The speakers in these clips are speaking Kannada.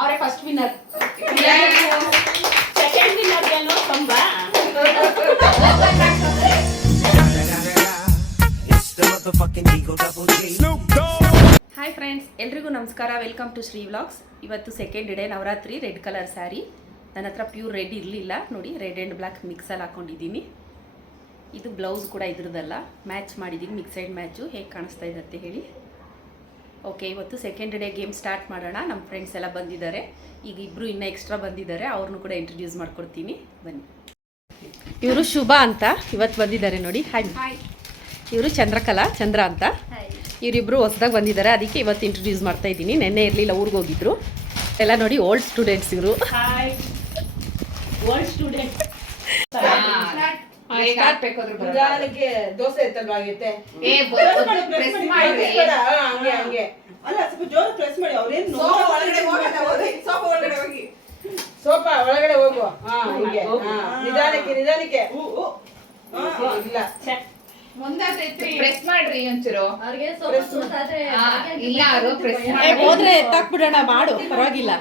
ಅವರೇ ಫಸ್ಟ್ ವಿನ್ನರ್. ಸೆಕೆಂಡ್ ವಿನ್ನರ್ ಏನೋ ಕಂಬ. ಹಾಯ್ ಫ್ರೆಂಡ್ಸ್, ಎಲ್ರಿಗೂ ನಮಸ್ಕಾರ. Welcome to Sri vlogs. ಇವತ್ತು second day, Navratri. Red colour sari. ನನ್ನ ಹತ್ರ ಪ್ಯೂರ್ ರೆಡ್ ಇರಲಿಲ್ಲ ನೋಡಿ, ರೆಡ್ ಆ್ಯಂಡ್ ಬ್ಲ್ಯಾಕ್ ಮಿಕ್ಸಲ್ಲಿ ಹಾಕೊಂಡಿದ್ದೀನಿ. ಇದು ಬ್ಲೌಸ್ ಕೂಡ ಇದ್ರದ್ದಲ್ಲ, ಮ್ಯಾಚ್ ಮಾಡಿದ್ದೀನಿ, ಮಿಕ್ಸೈಡ್ ಮ್ಯಾಚು. ಹೇಗೆ ಕಾಣಿಸ್ತಾ ಇದೆ ಅಂತ ಹೇಳಿ. ಓಕೆ, ಇವತ್ತು ಸೆಕೆಂಡ್ ಡೇ ಗೇಮ್ ಸ್ಟಾರ್ಟ್ ಮಾಡೋಣ. ನಮ್ಮ ಫ್ರೆಂಡ್ಸ್ ಎಲ್ಲ ಬಂದಿದ್ದಾರೆ. ಈಗ ಇಬ್ಬರು ಇನ್ನೂ ಎಕ್ಸ್ಟ್ರಾ ಬಂದಿದ್ದಾರೆ, ಅವ್ರನ್ನೂ ಕೂಡ ಇಂಟ್ರೊಡ್ಯೂಸ್ ಮಾಡ್ಕೊಡ್ತೀನಿ. ಬನ್ನಿ. ಇವರು ಶುಭ ಅಂತ ಇವತ್ತು ಬಂದಿದ್ದಾರೆ ನೋಡಿ. ಹಾಯ್. ಇವರು ಚಂದ್ರ ಅಂತ. ಇವರಿಬ್ಬರು ಹೊಸದಾಗಿ ಬಂದಿದ್ದಾರೆ, ಅದಕ್ಕೆ ಇವತ್ತು ಇಂಟ್ರೊಡ್ಯೂಸ್ ಮಾಡ್ತಾ ಇದ್ದೀನಿ. ನೆನ್ನೆ ಇರಲಿಲ್ಲ, ಊರಿಗೆ ಹೋಗಿದ್ರು ಎಲ್ಲ. ನೋಡಿ, ಓಲ್ಡ್ ಸ್ಟೂಡೆಂಟ್ಸ್ ಇವರು. Old student. ದೋಸೆ ಇತ್ತಲ್ವಾ ಆಗೈತೆ. ಅಲ್ಲ, ಸ್ವಲ್ಪ ಜೋರು ಪ್ರೆಸ್ ಮಾಡಿ. ಅವ್ರೇನು ಸೋಫಾ ಒಳಗಡೆ ಹೋಗು. ನಿಧಾನಕ್ಕೆ ಇಲ್ಲ ಪ್ರೆಸ್ ಮಾಡ್ರಿ ಒಂಚೂರು. ಇಲ್ಲ ಹೋದ್ರೆ ಎತ್ತಾಕ್ಬಿಡೋಣ, ಮಾಡು, ಪರವಾಗಿಲ್ಲ.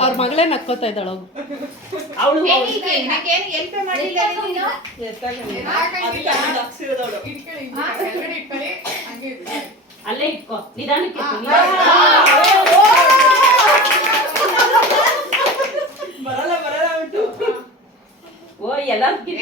ಅವ್ರ ಮಗಳೇ ನಕ್ಕೋತಾ ಇದ್ದಾಳ. ಅವಳು ಅಲ್ಲೇ ಇಟ್ಕೋ, ನಿಧಾನಕ್ಕೆ. ಬರಲ್ಲ ಉಂಟು. ಓ, ಎಲ್ಲಾರ್ದು ಬಿಟ್ಟ.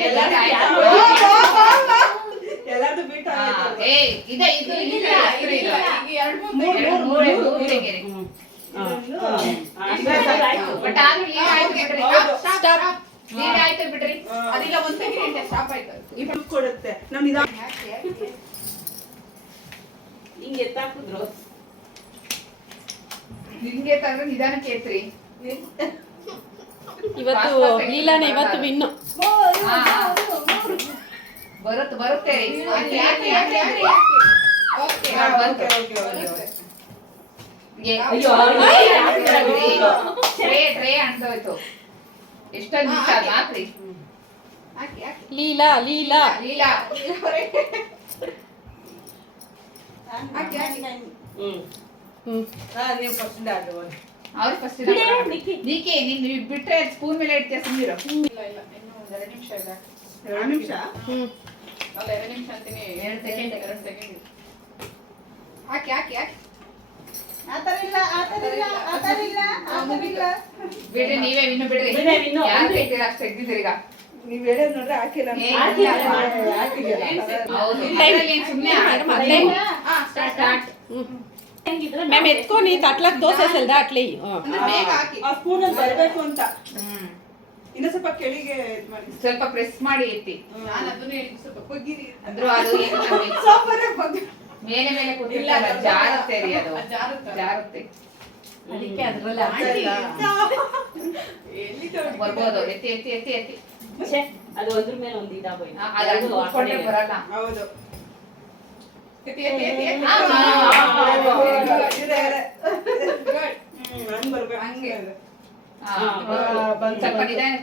ಬಿಡ್ರಿ, ಅದೆಲ್ಲ ಒಂದೇ ಸ್ಟಾಪ್ ಆಯ್ತು. ಇಬ್ರು ಕೊಡುತ್ತೆ. ನಮ್ ಹಿಂಗೆ ಎತ್ತಾಕಿದ್ರು. ನಿಮ್ಗೆ ತಂದ್ರೆ ನಿಧಾನಕ್ಕೆ ಎತ್ರಿ. ಇವತ್ತು ಲೀಲಾನೆ ಇವತ್ತು ವಿನ್ನು. ಬರುತ್ತೆ. ಟ್ರೇ ಅಂಟೋಯ್ತು. ಎಷ್ಟೊಂದು ನಿಮಿಷ ಹಾಕ್ರಿ. ಲೀಲಾ ಅವ್ರು ಫಸ್ಟ್ ನೀಕೆ ನೀನ್ ಬಿಟ್ರೆ ಸ್ಪೂನ್ ಮೇಲೆ ಇಡ್ತೀಯ. ಸುಮ್ಮನಿರೋ. ಇಲ್ಲ, ಇನ್ನು 2 ನಿಮಿಷ ಇಲ್ಲ. 2 ನಿಮಿಷ ಅಲ್ಲ, 2 ನಿಮಿಷ ಅಂತೀನಿ. 2 ಸೆಕೆಂಡ್ ಹಾಕಿ. ಆತರ ಇಲ್ಲ. ಬಿಡ್ರಿ, ನೀವೇ ವಿನ್ನು ಬಿಡ್ರಿ. ಯಾರು ಹೇಳ್ತೀರಾ ಅಷ್ಟು ತೆಗ್ದಿದ್ದೀರಿ. ಈಗ ನೀವ್ ಹೇಳೋದ್ ನೋಡ್ರೆ ಹಾಕಿಲ್ಲ. ಮ್ಯಾಮ್ ಎತ್ಕೊ, ನೀ ತಟ್ಲಕ್ ದೋಸೆ ಸಲ್ದ ಅಟ್ಲಿ. ಆ ಸ್ಪೂನ್ ಅಲ್ಲಿ ಬರ್ಬೇಕು ಅಂತ. ಇನ್ನ ಸ್ವಲ್ಪ ಕೆಳಗೆ ಸ್ವಲ್ಪ ಪ್ರೆಸ್ ಮಾಡಿ ಎತ್ತಿ. ಅಂದ್ರೂ ಅದು ಮೇಲೆ ಕೂತಿಲ್ಲ, ಜಾರುತ್ತೆ ರೀ. ಅದು ಜಾರುತ್ತೆ. ಅದಕ್ಕೆ ಅದ್ರಲ್ಲಿ ಬರ್ಬೋದು. ಎತ್ತಿ. ಅದು ಅದ್ರ ಮೇಲೆ ಒಂದು ಇದಾಗೋಯ್ತು. ಅದು ಕೂತ್ಕೊಂಡ್ರೆ ಬರಲ್ಲ. ಹೌದು. ಹಂಗೆ ಸ್ವಲ್ಪ ನಿಧಾನ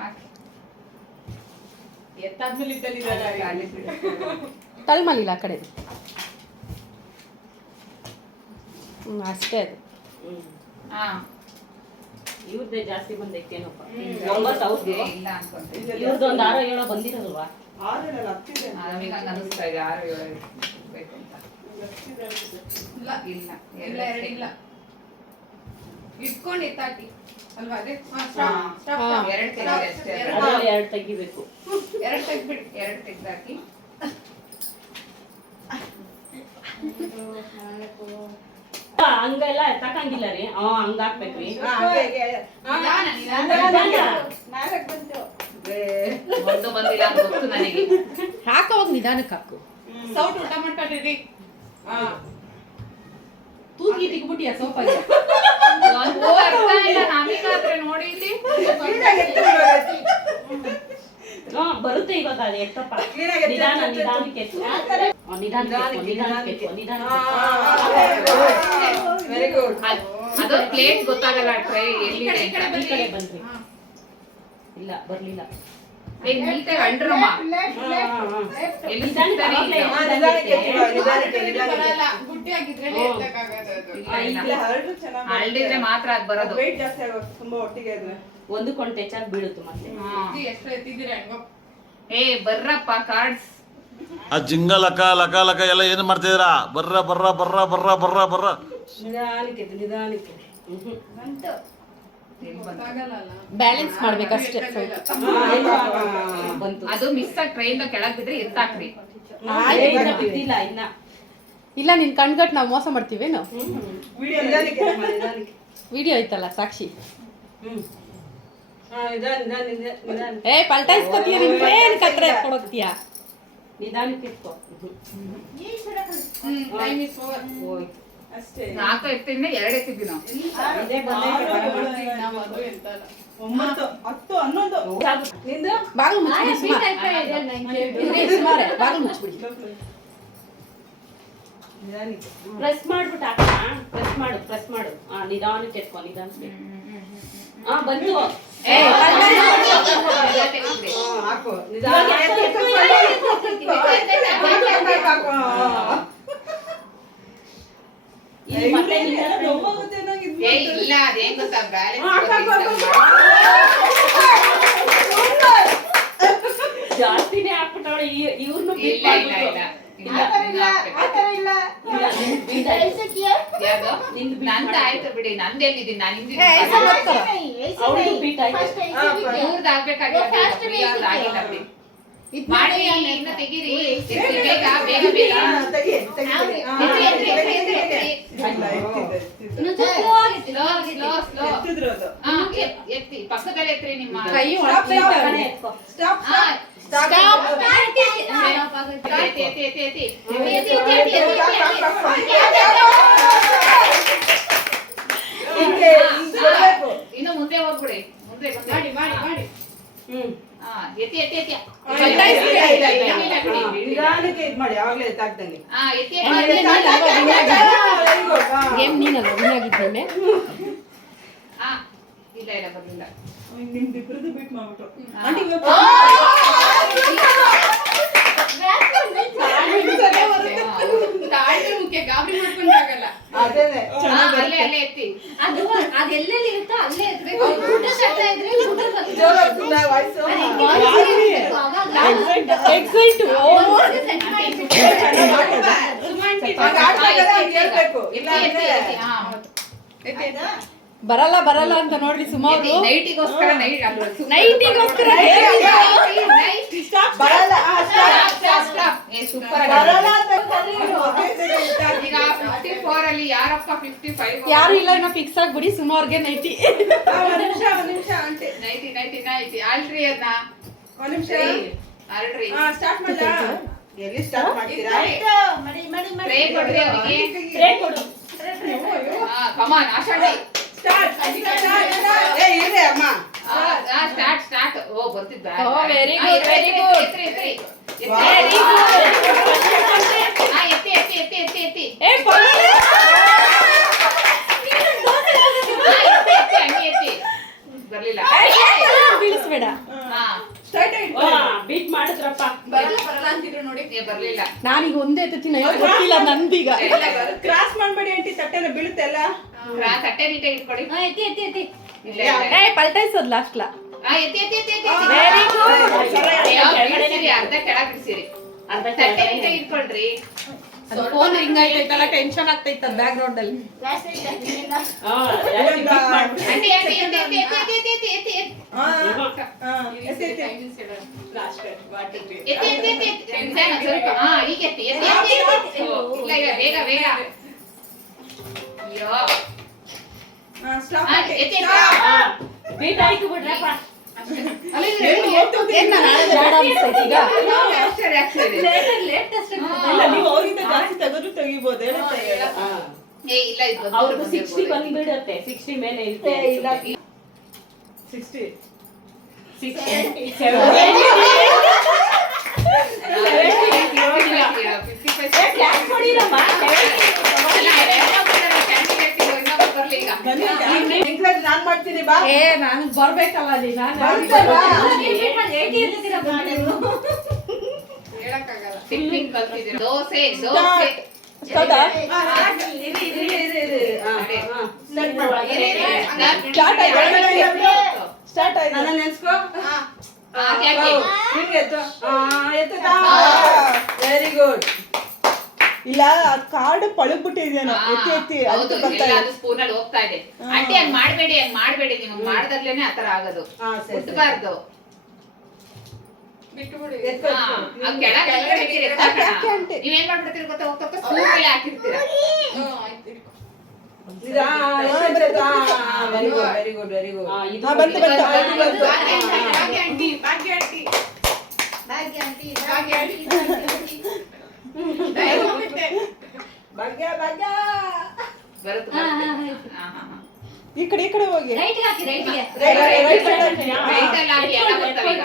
ಹಾಕಿ. ಎತ್ತಾದ್ಮೇಲೆ ತಳ್ಮಲಿಲ್ಲ ಆ ಕಡೆ. ಅಷ್ಟೇ ಅದು. ಇವ್ರದ್ದೇ ಜಾಸ್ತಿ ಬಂದೈತೇನಪ್ಪ. 9,000 ಇಲ್ಲ ಅನ್ಕೊಂತೀನಿ. ಇವ್ರದ್ದೊಂದು 6-7 ಬಂದಿರಲ್ವಾ? ನಮಗೆ ಹಂಗ ಅನಿಸ್ತಾ ಇದೆ. 6-7 ಬೇಕು ಅಂತ. ಇಲ್ಲ. ಇಟ್ಕೊಂಡು ಎತ್ತಾಕಿ ಅಲ್ವಾ? ಅದೇ 2 ತೆಗಿಬೇಕು. 2 ತೆಗ್ಬಿಡಿ. 2 ತೆಗ್ದಾಕಿ. ಹಂಗೆಲ್ಲ ತಕಂಗಿಲ್ಲ ರೀ. ಹಂಗ ಹಾಕ್ಬೇಕ್ರಿ. ಒಂದು ಬಂದಿಲ್ಲ ಅಂತ ಗೊತ್ತು ನನಗೆ. ಹಾಕೋವಾಗ ನಿಧಾನಕ್ಕೆ ಹಾಕು. ಸೌಟ್ ಊಟ ಮಾಡ್ಕೊಂಡ್ರಿ. ತೂಗಿ ತೆಗ್ಬಿಟ್ಟಿಯ ಸೋಫಾಗೆ. ನಾನೀಗಾದ್ರೆ ನೋಡಿ ಇಲ್ಲಿ ಬರುತ್ತೆ ಇವಾಗ. ಅದು ಎತ್ತಪ್ಪ, ನಿಧಾನಕ್ಕೆ ಎತ್ತು. Very good. ಅದು ಪ್ಲೇಟ್ ಗೊತ್ತಾಗಲ್ಲ. ಟ್ರೈ ಎಲ್ಲಿದೆ. ಈ ಕಡೆ ಬನ್ರಿ. ಇಲ್ಲ, ಬರ್ಲಿಲ್ಲ. ನೀಟಾಗಿ ಅಂಡ್ರಮ್ಮ ಎಲ್ಲಿ ಸಿಗ್ತಾನೆ ಇಲ್ಲ. ಬರಲ್ಲ ಗುಟ್ಟಿ ಆಗಿದ್ರೆ ಎತ್ತಕ್ಕಾಗದು ಅದು. ಇಲ್ಲ. ಹರಡಿದ್ರೆ ಮಾತ್ರ ಅದ್ ಬರೋದು. ವೆಯ್ಟ್ ಜಾಸ್ತಿ ಆಗೋದು ತುಂಬಾ ಒಟ್ಟಿಗೆ ಇದ್ರೆ. ಒಂದಕ್ಕೊಂದು ಟಚ್ ಆಗಿ ಬೀಳುತ್ತೆ ಮತ್ತೆ. ಎತ್ತಿ ಎಷ್ಟು ಎತ್ತಿದ್ದೀರಾ ಹೆಂಗೋ. ಏ ಬರ್ರಪ್ಪ ಕಾರ್ಡ್ಸ್. ಆ ಜಿಂಗ ಲಕ ಲಕ ಲಕ ಎಲ್ಲ ಏನು ಮಾಡ್ತಿದ್ದೀರಾ? ಬರ್ರ ಬರ್ರ ಬರ್ರ ಬರ್ರ ಬರ್ರ ಬರ್ರ. ನಿಧಾನಕ್ಕೆ ನಿಧಾನಕ್ಕೆ ಗೊತ್ತಾಗಲ್ಲ ಅಲ್ಲ. ಬ್ಯಾಲೆನ್ಸ್ ಮಾಡ್ಬೇಕಷ್ಟೇ ಬಂತು. ಅದು ಮಿಸ್ ಆಗಿ ಟ್ರೈನ್ ಕೆಳಗ್ ಬಿದ್ರೆ ಎತ್ತಾಕ್ರಿ. ಬಿದ್ದಿಲ್ಲ ಇನ್ನ. ಇಲ್ಲ ನಿನ್ ಕಣ್ಗಟ್ ನಾವು ಮೋಸ ಮಾಡ್ತೀವೇನು? ವಿಡಿಯೋ ವಿಡಿಯೋ ಐತಲ್ಲ ಸಾಕ್ಷಿ. ಏ ಪಲ್ಟಾಯಿಸ್ಕೊತೀಯ ನಿನ್ ಏನ್ ಕತ್ರೆ ಕೊಡೋಗ್ತೀಯ? ನಿಧಾನಕ್ಕೆ ಇಟ್ಕೋ. Time is over. ಹೋಯ್ತು. ಅಷ್ಟೇ. 4 ಎತ್ತಿಂದ 2 ಎತ್ತಿದ್ವಿ ನಾವು. ಇದೇ ಬಂದೈತೆ. ನಾವು ಅದು ಎಂತಲ್ಲ. 9 10 11 ನಿಂದು ಬಾಗಿಲು ಮುಚ್ಚಿಬಿಡಿ ಸುಮಾರೆ ಬಾಗಿಲು ಮುಚ್ಚಿಬಿಡಿ. ಪ್ರೆಸ್ ಮಾಡ್ಬಿಟ್ಟು ಹಾಕ. ಪ್ರೆಸ್ ಮಾಡು. ನಿಧಾನಕ್ಕೆ ಎತ್ಕೊ ನಿಧಾನಕ್ಕೆ. ಬಂತು. ಏ, ಹಾಕು ಇಲ್ಲಿ ಮತ್ತೆ ಏ ಇಲ್ಲ ಅದೇನ್ ಗೊತ್ತಾ ಬ್ಯಾಲೆನ್ಸ್ ಜಾಸ್ತಿನೇ ಹಾಕ್ಬಿಟ್ಟವಳೆ ಇವ್ರನ್ನು ಇಲ್ಲ ಇಲ್ಲ ಇಲ್ಲ ಯಾವ್ದು ನಂದ ಆಯ್ತು ಬಿಡಿ. ನಂದೆಲ್ಲಿದ್ದೀನಿ ನಾನು ಇವ್ರದ್ದು ಆಗ್ಬೇಕಾಗಿಲ್ಲ ಬಿಡಿ. ಮಾಡಿ ಇನ್ನ ತೆಗೀರಿ. ಬೇಗ ಬೇಗ ಬೇಗ ಸ್ಲೋ ಎತ್ತಿ ಪಕ್ಕದಲ್ಲಿ ಎತ್ರಿ ನಿಮ್ಮ ಕೈ ಎತ್ಕೊ. ಇನ್ನು ಮುಂದೆ ಹೋಗ್ಬಿಡಿ. ಮುಂದೆ ಮಾಡಿ ಮಾಡಿ ಮಾಡಿ. ಎತ್ತಿ ಎತ್ತಿ ಎತ್ತಿ ನಿಧಾನಕ್ಕೆ ಇದ್ ಮಾಡಿ ಆವಾಗಲೇ ಎತ್ತಾಕ್ದಂಗೆ. ಎತ್ತಿ ಗೇಮ್ ನೀನಲ್ಲ ವಿನಾಗಿದ್ದೇನೆ. ಇಲ್ಲ ಇಲ್ಲ ಬರ್ಲಿಲ್ಲ. ನಿಮ್ದಿಬ್ರದ್ದು ಬಿಟ್ ಮಾಡ್ಬಿಟ್ಟು ತಾಳ್ಮೆ ಮುಖ್ಯ, ಗಾಬರಿ ಮಾಡ್ಕೊಂಡಾಗಲ್ಲ. ಅದೇನೆ ಅಲ್ಲೇ ಅಲ್ಲೇ ಎತ್ತಿ. ಅದೆಲ್ಲೆಲ್ಲಿ ಇರುತ್ತೋ ಅಲ್ಲೇ ಇರ್ಬೇಕು. ಊಟ ಶಬ್ದ ಇದ್ರೆ ಊಟ ಶಬ್ದ. Voice excite. ಹೇಳ್ಬೇಕು ಇಲ್ಲ ಎತ್ತಿ, ಅಂದ್ರೆ ಎತ್ತಿ, ಹಾ. ಬರಲ್ಲ ಅಂತ ನೋಡ್ರಿ ಸುಮಾರು. ನೈಟಿಗೋಸ್ಕರ ನೈಟಿಗೋಸ್ಕರ ಬರಲ್ಲ ಸೂಪರ್ ಬರಲ್ಲ ಅಂತ ಈಗ 54 ಅಲ್ಲಿ ಯಾರಪ್ಪ 55 ಯಾರು ಇಲ್ಲ ಇನ್ನ ಫಿಕ್ಸ್ ಆಗ್ಬಿಡಿ. ಸುಮಾರ್ಗೆ ನೈಟಿ. ಒಂದ್ ನಿಮಿಷ ಆಂಟಿ ನೈಟಿ ಅಲ್ರಿ ಅದನ್ನ ಒಂದ್ ನಿಮಿಷ ಅಲ್ರಿ ಸ್ಟಾರ್ಟ್ ಮಾಡ್ಲಾ? ಎಲ್ಲಿ ಸ್ಟಾರ್ಟ್ ಮಾಡ್ತೀರಾ? ಟ್ರೇ ಕೊಡ್ರಿ ಅವರಿಗೆ. ಕಮಾನ್ ಆಷಾಢಿ ಸ್ಟಾರ್ಟ್ ಏ ಇರ್ರಿ ಅಮ್ಮ. ಸ್ಟಾರ್ಟ್. ಓ ಬರ್ತಿದ್ದ. Oh, very good, very good. ಎತ್ತಿ Very good. ಎತ್ತಿ ಏ ಪೊಲೀಸ್. ಎತ್ತಿ ಬರ್ಲಿಲ್ಲ. ಬೀಳಿಸ್ಬೇಡ. ಸ್ಟಾರ್ಟ್ ಆಯ್ತು. ಬೀಟ್ ಮಾಡಿದ್ರಪ್ಪ. ಬರಲ್ಲ ಅಂತಿದ್ರು ನೋಡಿ. ಬರ್ಲಿಲ್ಲ. ನಾನೀಗ ಒಂದೇ ಎತ್ತೀನಿ ಗೊತ್ತಿಲ್ಲ ನಂದೀಗ. ಕ್ರಾಸ್ ಮಾಡ್ಬೇಡಿ ಆಂಟಿ, ತಟ್ಟೆನ ಬೀಳುತ್ತೆ ಅಲ್ಲ. ತಟ್ಟೆ ನೀಟಾಗಿ ಇಟ್ಕೊಳ್ಳಿ. ಎತ್ತಿ ಇಲ್ಲ ಏ ಪಲ್ಟಾಯಿಸೋದ್ ಲಾಸ್ಟ್ಲ. ಎತ್ತಿ Very good. ಅರ್ಧ ಕೆಳಗ್ ಬಿಡಿಸಿರಿ. ತಟ್ಟೆ ನೀಟಾಗಿ ಇಟ್ಕೊಳ್ರಿ. ಅದು ಫೋನ್ ರಿಂಗ್ ಆಯ್ತೈತಲ್ಲ, ಟೆನ್ಷನ್ ಆಗ್ತೈತ ಬ್ಯಾಕ್ ಗ್ರೌಂಡ್ ಅಲ್ಲಿ. ಆಂಟಿ ಎತ್ತಿ. ಟೈಮ್ ಇಸ್ ಹೇಳೋದು. ಲಾಸ್ಟ್ ವಾಟರ್ ಸ್ವಲ್ಪ ಈಗ ಎತ್ತಿ. ಇಲ್ಲ ಈಗ ಬೇಗ ಅಯ್ಯೋ ಸ್ಟಾಪ್ ಎತ್ತಿ. ಬೀಟ್ ಆಯ್ತು ಬಿಡ್ರಪ್ಪ. ಅಲ್ಲ ಏನ್ ನಾನು ಆಡೋದು ಬೇಡ ಅನ್ಸ್ತೈತೆ ಈಗ. ಇಲ್ಲ ನೀವು ಅವರಿಂದ ಜಾಸ್ತಿ ತೆಗೆದು ತೆಗಿಬೋದು ಹೇಳುತ್ತೆ. ಏ ಇಲ್ಲ ಇದು ಅವ್ರಿಗೂ 60 ಬಂದ್ಬಿಡುತ್ತೆ. 60 ಮೇಲೆ ಇರುತ್ತೆ. ಇಲ್ಲ 60 ಬರ್ಲಿ ಈಗ. ನಾನು ನಾನ್ ಮಾಡ್ತೀನಿ ಬಾ ಏ ನಾನು ಬರ್ಬೇಕಲ್ಲ ಅಲ್ಲಿ ಬರ್ತೇವಾ? ಹೇಳಕ್ಕಾಗಲ್ಲ. ಟಿಪ್ಪಿಂಗ್ ಕಲ್ತಿದ್ದೀರಾ ದೋಸೆ ಸ್ಟಾರ್ಟ್ ಆಯ್ತು ನನ್ನ ನೆನ್ಸ್ಕೋ ವೆರಿ ಗುಡ್ ಇಲ್ಲ ಕಾರ್ಡ್ ಪಳಗ್ಬಿಟ್ಟಿದ್ಯೇನೋ ಎತ್ತಿ ಎತ್ತಿ ಅದಕ್ಕೆ ಬರ್ತಾ ಇದೆ ಸ್ಪೂನ್ ಅಲ್ಲಿ ಹೋಗ್ತಾ ಇದೆ ಆಂಟಿ ಹಂಗ್ ಮಾಡ್ಬೇಡಿ ನಿಮ್ಗೆ ಮಾಡ್ದಾಗ್ಲೇನೆ ಆತರ ಆಗೋದು ಹಾ, ಸರಿ, ಸರಿ. ಮುಟ್ಬಾರ್ದು ಬಿಟ್ಟುಬಿಡಿ. ಎತ್ಕೊ, ಹಾ, ಎತ್ಕೊ. ಅದ್ ಕೆಳಗೆ ಇಳಿತೀರಿ, ಯಾಕೆ, ಯಾಕೆ ಆಂಟಿ? ನೀವೇನ್ ಮಾಡ್ಬಿಡ್ತೀರಿ ಗೊತ್ತಾ ಹೋಗ್ತಾ ಸ್ಪೂನ್ ಮೇಲೆ ಹಾಕಿರ್ತೀರಾ ಆಯ್ತು, ಇಟ್ಕೊ. Very good very good very good ಇದು ಬಂತು ಬಂತು ಬಂತು ಭಾಗ್ಯ ಆಂಟಿ, ಭಾಗ್ಯ ಆಂಟಿ. ಭಾಗ್ಯ ಆಂಟಿ. ದಯ ಹೋಗುತ್ತೆ. ಭಾಗ್ಯ ಭಾಗ್ಯ ಬರುತ್ತೆ ಹಾ, ಬರುತ್ತೆ. ಹಾ, ಆಯ್ತು. ಹಾ, ಹಾ, ಹಾ. ಈ ಕಡೆ ಹೋಗಿ ರೈಟ್ಗೆ ಹಾಕಿ ರೈಟ್ಗೆ ರೈಟ್ ಸೈಡ್ Right ಅಲ್ಲಿ ಹಾಕಿ, ಎಲ್ಲ ಬರ್ತಾವೆ ಈಗ.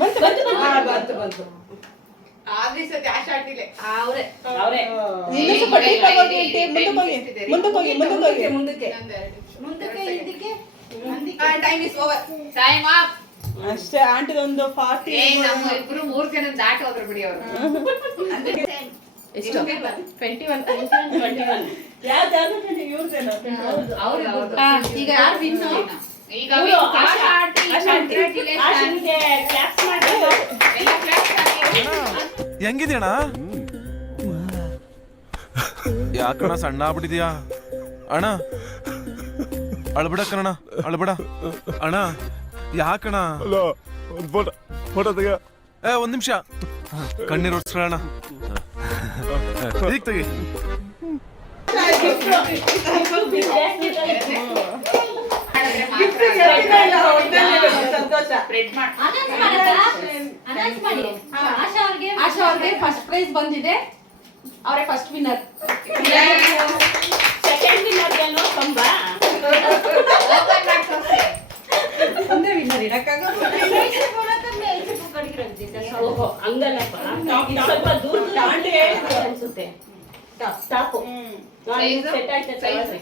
ಬಂತು ಬಂತು ಬಂತು ಬಂತು ಆದ್ರೆ ಈ ಸತಿ ಆಶಾ ಆಂಟಿಲೇ. ಇನ್ನು ಸ್ವಲ್ಪ ಡೀಪ್ ಆಗಿ ಹೋಗಿ ಮುಂದಕ್ಕೆ ಹೋಗಿ ಮುಂದಕ್ಕೆ ಮುಂದಕ್ಕೆ ಇನ್ನೊಂದು 2 ನಿಮಿಷ. ಮುಂದಕ್ಕೆ ಇದಕ್ಕೆ time is over. Time up. ಅಷ್ಟೇ ಆಂಟಿದೊಂದು 40 ಏ ನಮ್ಮ ಇಬ್ರು 3 ಜನ ದಾಟಿ ಹೋದ್ರು ಬಿಡಿ ಅವರು ಎಷ್ಟು 21 ಇವ್ರದೇನೋ ಹಾ, ಈಗ ಯಾರು ವಿನ್ನು ಈಗ ಆಶಾ ಆಂಟಿ, congratulations. ಎಲ್ಲ claps ಹಾಕಿ. ಹೆಂಗಿದ್ಯಣ್ಣ ಯಾಕಣ್ಣ ಸಣ್ಣ ಆಗ್ಬಿಟ್ಟಿದ್ಯಾ ಅಣ್ಣ ಅಳ್ಬಿಡ ಕಣ ಅಳ್ಬಿಡ ಅಣ್ಣ ಯಾಕಣ್ಣ ಒಂದ್ ನಿಮಿಷ ಕಣ್ಣೀರ್ ಒರ್ಸ್ಕೊಳ್ಳೋಣ ಈಗ ತೆಗಿ ಮಾಡಿದ್ರೆ ಮಾತ್ರ ಸಂತೋಷ spread ಮಾಡು. ಅನೌನ್ಸ್ ಮಾಡಿ ಆಶಾ ಅವ್ರಿಗೆ ಫಸ್ಟ್ ಪ್ರೈಸ್ ಬಂದಿದೆ, ಅವರೇ ಫಸ್ಟ್ ವಿನ್ನರ್. Open ಮಾಡು ತೋರ್ಸಿ. ಒಂದೇ ವಿನ್ನರ್ ಇಡಕ್ಕಾಗಲ್ಲ. Size?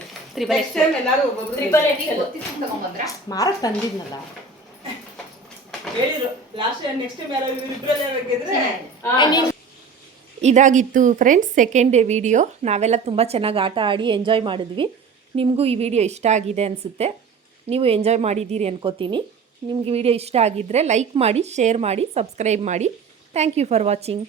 ನೆಕ್ಸ್ಟ್ ಟೈಮ್ ಎಲ್ಲರೂ ಒಬ್ಬೊಬ್ರು ನೀವು ಗೊತ್ತಿತ್ತು ತಗೊಂಬಂದ್ರಾ? ಮಾರಕ್ ತಂದಿದ್ನಲ್ಲ. ಹೇಳಿದ್ರು ಲಾಸ್ಟ್ ನೆಕ್ಸ್ಟ್ ಟೈಮ್ ಯಾರು ಇಬ್ರಲ್ಲೇ ಗೆದ್ರೆ ಇದಾಗಿತ್ತು ಫ್ರೆಂಡ್ಸ್ ಸೆಕೆಂಡ್ ಡೇ ವಿಡಿಯೋ. ನಾವೆಲ್ಲ ತುಂಬ ಚೆನ್ನಾಗಿ ಆಟ ಆಡಿ ಎಂಜಾಯ್ ಮಾಡಿದ್ವಿ. ನಿಮಗೂ ಈ ವಿಡಿಯೋ ಇಷ್ಟ ಆಗಿದೆ ಅನಿಸುತ್ತೆ. ನೀವು ಎಂಜಾಯ್ ಮಾಡಿದ್ದೀರಿ ಅನ್ಕೋತೀನಿ. ನಿಮಗೆ ವಿಡಿಯೋ ಇಷ್ಟ ಆಗಿದ್ದರೆ ಲೈಕ್ ಮಾಡಿ, ಶೇರ್ ಮಾಡಿ, ಸಬ್ಸ್ಕ್ರೈಬ್ ಮಾಡಿ. Thank you for watching.